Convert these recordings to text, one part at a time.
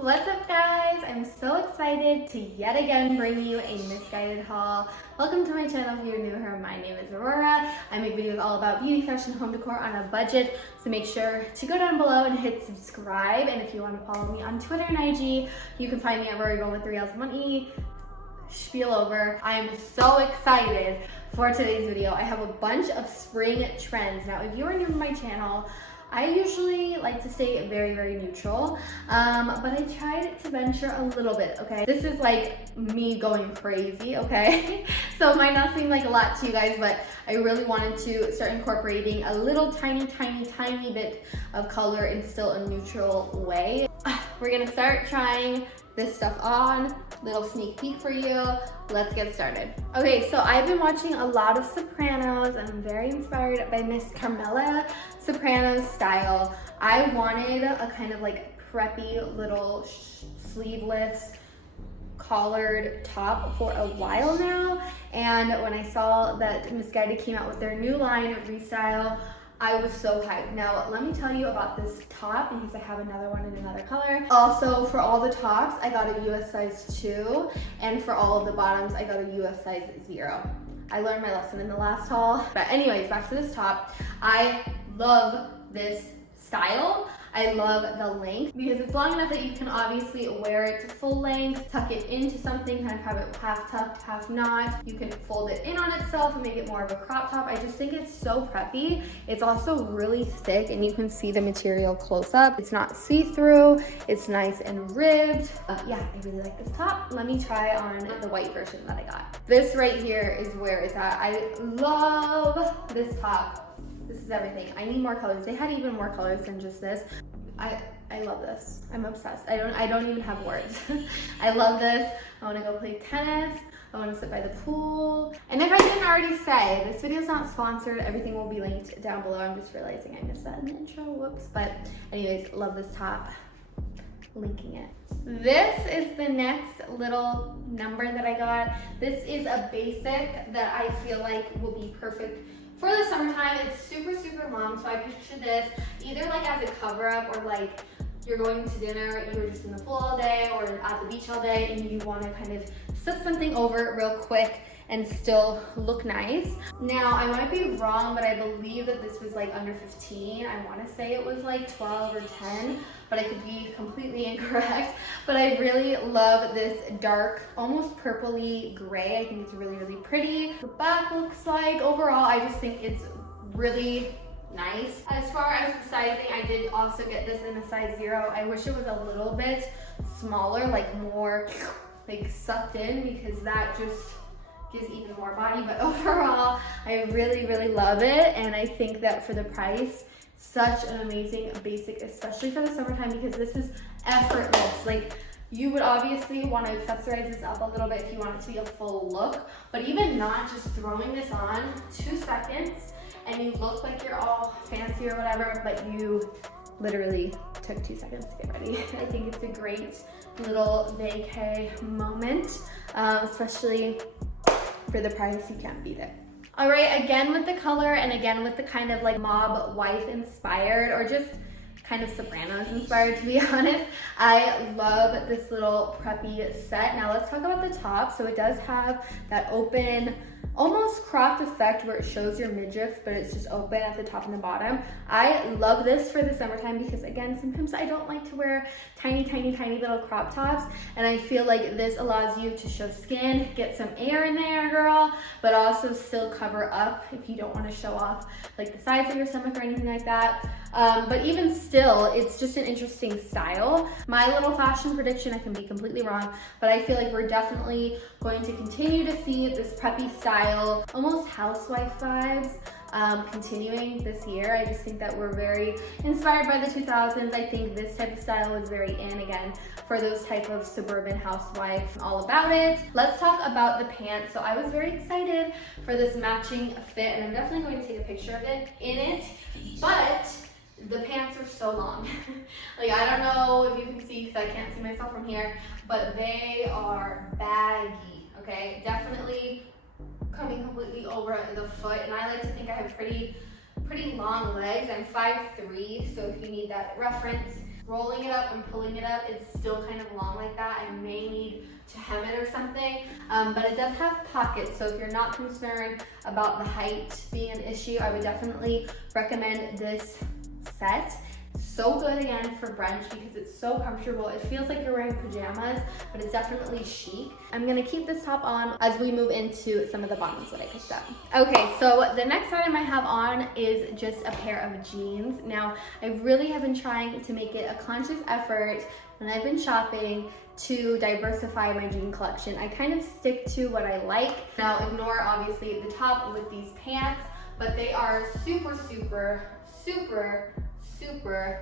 What's up guys? I'm so excited to yet again bring you a misguided haul. Welcome to my channel if you're new here. My name is Aurora. I make videos all about beauty, fashion, home decor on a budget. So make sure to go down below and hit subscribe. And if you want to follow me on Twitter and IG, you can find me at Rory with 3 L's and 1 E. Spiel over. I am so excited for today's video. I have a bunch of spring trends. Now, if you are new to my channel, I usually like to stay very, very neutral, but I tried to venture a little bit, okay? This is like me going crazy, okay? So it might not seem like a lot to you guys, but I really wanted to start incorporating a little tiny bit of color in still a neutral way. We're gonna start trying this stuff on. Little sneak peek for you. Let's get started. Okay, so I've been watching a lot of Sopranos. I'm very inspired by Miss Carmela Soprano's style. I wanted a kind of like preppy little sleeveless collared top for a while now, and when I saw that Missguided came out with their new line of Restyld, I was so hyped. Now, let me tell you about this top because I have another one in another color. Also, for all the tops, I got a US size 2, and for all of the bottoms, I got a US size 0. I learned my lesson in the last haul. But anyways, back to this top. I love this style. I love the length because it's long enough that you can obviously wear it to full length, tuck it into something, kind of have it half tucked, half not. You can fold it in on itself and make it more of a crop top. I just think it's so preppy. It's also really thick and you can see the material close up. It's not see-through, it's nice and ribbed. Yeah, I really like this top. Let me try on the white version that I got. This right here is where it's at. I love this top. This is everything. I need more colors. They had even more colors than just this. I love this. I'm obsessed. I don't even have words. I love this. I want to go play tennis. I want to sit by the pool. And if I didn't already say, this video is not sponsored. Everything will be linked down below. I'm just realizing I missed that in the intro. Whoops. But anyways, love this top. Linking it. This is the next little number that I got. This is a basic that I feel like will be perfect for the summertime. It's super long, so I picture this either like as a cover up or like you're going to dinner, you were just in the pool all day or at the beach all day and you want to kind of slip something over it real quick and still look nice. Now, I might be wrong, but I believe that this was like under 15. I want to say it was like 12 or 10, but I could be completely incorrect. But I really love this dark, almost purpley gray. I think it's really pretty. The back looks like, overall, I just think it's really nice. As far as the sizing, I did also get this in a size 0. I wish it was a little bit smaller, like more like sucked in, because that just gives even more body. But overall, I really love it, and I think that for the price, such an amazing basic, especially for the summertime, because this is effortless. Like, you would obviously want to accessorize this up a little bit if you want it to be a full look, but even not, just throwing this on 2 seconds and you look like you're all fancy or whatever, but you literally took 2 seconds to get ready. I think it's a great little vacay moment, especially for the price. You can't beat it. All right, again with the color and again with the kind of like mob wife inspired, or just kind of Sopranos inspired, to be honest. I love this little preppy set. Now let's talk about the top. So it does have that open, almost cropped effect where it shows your midriff, but it's just open at the top and the bottom. I love this for the summertime because, again, sometimes I don't like to wear tiny little crop tops, and I feel like this allows you to show skin, get some air in there, girl, but also still cover up if you don't want to show off like the sides of your stomach or anything like that. But even still, it's just an interesting style. My little fashion prediction, I can be completely wrong, but I feel like we're definitely going to continue to see this preppy style, almost housewife vibes, continuing this year. I just think that we're very inspired by the 2000s. I think this type of style is very in again for those type of suburban housewife. I'm all about it. Let's talk about the pants. So I was very excited for this matching fit, and I'm definitely going to take a picture of it in it, but the pants are so long. Like, I don't know if you can see because I can't see myself from here, but they are baggy, okay? Definitely coming completely over the foot, and I like to think I have pretty long legs. I'm 5'3", so if you need that reference, rolling it up and pulling it up, it's still kind of long like that. I may need to hem it or something, but it does have pockets, so if you're not concerned about the height being an issue, I would definitely recommend this set. So good again for brunch because it's so comfortable. It feels like you're wearing pajamas, but it's definitely chic. I'm gonna keep this top on as we move into some of the bottoms that I picked up. Okay, so the next item I have on is just a pair of jeans. Now, I really have been trying to make it a conscious effort when I've been shopping to diversify my jean collection. I kind of stick to what I like. Now, ignore obviously the top with these pants, but they are super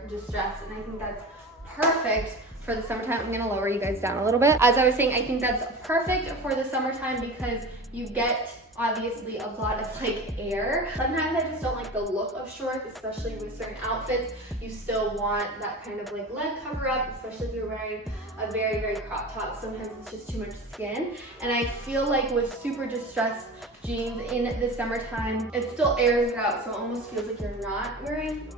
distressed, and I think that's perfect for the summertime. I'm gonna lower you guys down a little bit. As I was saying, I think that's perfect for the summertime because you get obviously a lot of like air. Sometimes I just don't like the look of shorts, especially with certain outfits. You still want that kind of like leg cover up, especially if you're wearing a very crop top. Sometimes it's just too much skin. And I feel like with super distressed jeans in the summertime, it still airs it out, so it almost feels like you're not wearing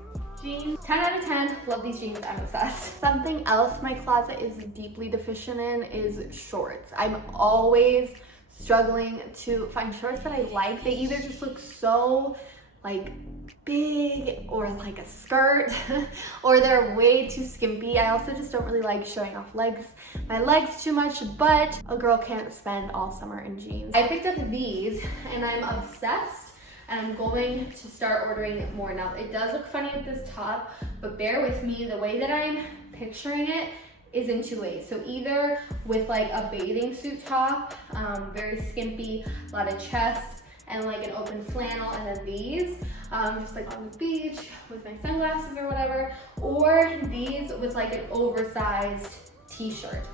jeans. 10 out of 10, love these jeans, I'm obsessed. Something else my closet is deeply deficient in is shorts. I'm always struggling to find shorts that I like. They either just look so like big or like a skirt or they're way too skimpy. I also just don't really like showing off my legs too much, but a girl can't spend all summer in jeans. I picked up these and I'm obsessed. And I'm going to start ordering more now. It does look funny with this top, but bear with me. The way that I'm picturing it is in two ways. So either with like a bathing suit top, very skimpy, a lot of chest, and like an open flannel, and then these, just like on the beach with my sunglasses or whatever, or these with like an oversized t-shirt.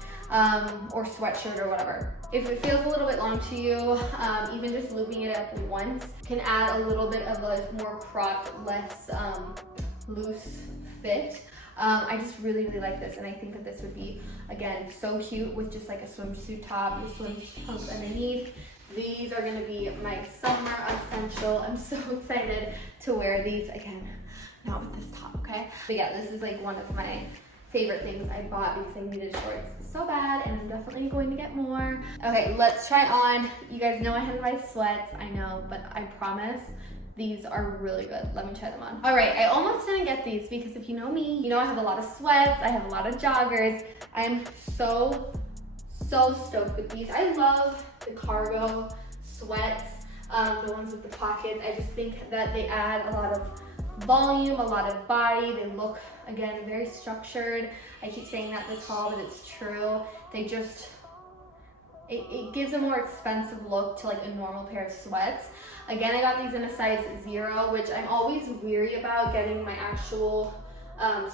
Or sweatshirt or whatever. If it feels a little bit long to you, even just looping it up once can add a little bit of a more cropped, less loose fit. I just really like this, and I think that this would be, again, so cute with just like a swimsuit top, your swim trunks underneath. These are gonna be my summer essential. I'm so excited to wear these again, not with this top, okay? But yeah, this is like one of my favorite things I bought because I needed shorts so bad, and I'm definitely going to get more. Okay, let's try on. You guys know I had my sweats, I know, but I promise these are really good. Let me try them on. All right, I almost didn't get these because if you know me, you know I have a lot of sweats, I have a lot of joggers. I'm so stoked with these. I love the cargo sweats, the ones with the pockets. I just think that they add a lot of volume, a lot of body. They look, again, very structured. I keep saying that this haul, but it's true. They just, it gives a more expensive look to like a normal pair of sweats. Again, I got these in a size 0, which I'm always weary about getting my actual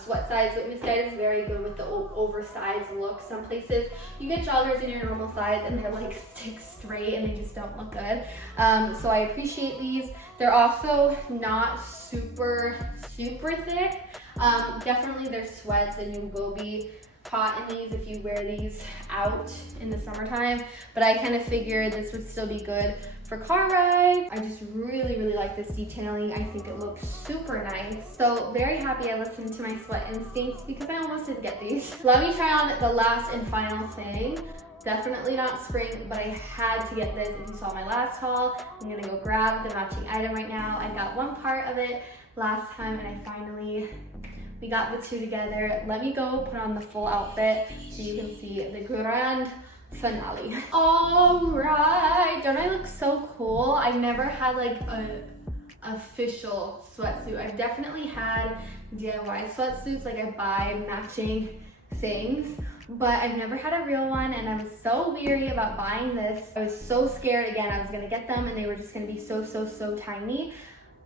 sweat size, but Missguided is very good with the oversized look. Some places you get joggers in your normal size and they're like stick straight and they just don't look good. So I appreciate these. They're also not super thick. Definitely they're sweats and you will be hot in these if you wear these out in the summertime, but I kind of figured this would still be good for car rides. I just really like this detailing. I think it looks super nice. So very happy I listened to my sweat instincts because I almost didn't get these. Let me try on the last and final thing. Definitely not spring, but I had to get this. If you saw my last haul, I'm gonna go grab the matching item right now. I got one part of it last time and we got the two together. Let me go put on the full outfit so you can see the grand finale. All right, don't I look so cool? I've never had like a official sweatsuit. I've definitely had DIY sweatsuits, like I buy matching things, but I've never had a real one, and I was so weary about buying this. I was so scared again I was gonna get them and they were just gonna be so tiny.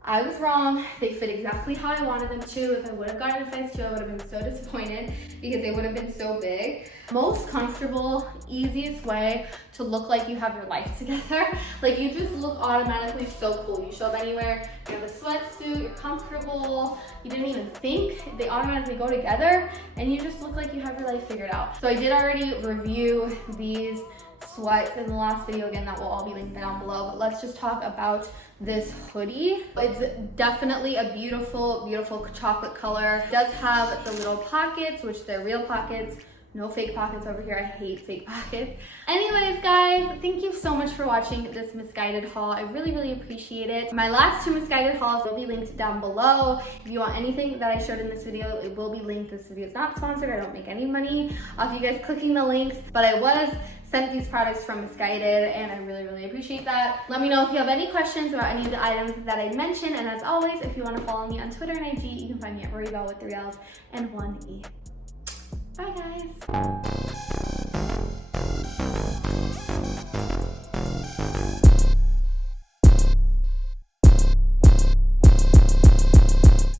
I was wrong. They fit exactly how I wanted them to. If I would have gotten a size 2, I would have been so disappointed because they would have been so big. Most comfortable, easiest way to look like you have your life together. Like you just look automatically so cool. You show up anywhere, you have a sweatsuit, you're comfortable, you didn't even think, they automatically go together and you just look like you have your life figured out. So I did already review these sweats in the last video. Again, that will all be linked down below, but let's just talk about this hoodie. It's definitely a beautiful, beautiful chocolate color. It does have the little pockets, which they're real pockets. No fake pockets over here. I hate fake pockets. Anyways, guys, thank you so much for watching this Missguided haul. I really, really appreciate it. My last 2 Missguided hauls will be linked down below. If you want anything that I showed in this video, it will be linked. This video is not sponsored. I don't make any money off you guys clicking the links, but I was sent these products from Missguided, and I really, really appreciate that. Let me know if you have any questions about any of the items that I mentioned, and as always, if you want to follow me on Twitter and IG, you can find me at Restyld with 3 L's and 1 E. Bye, guys.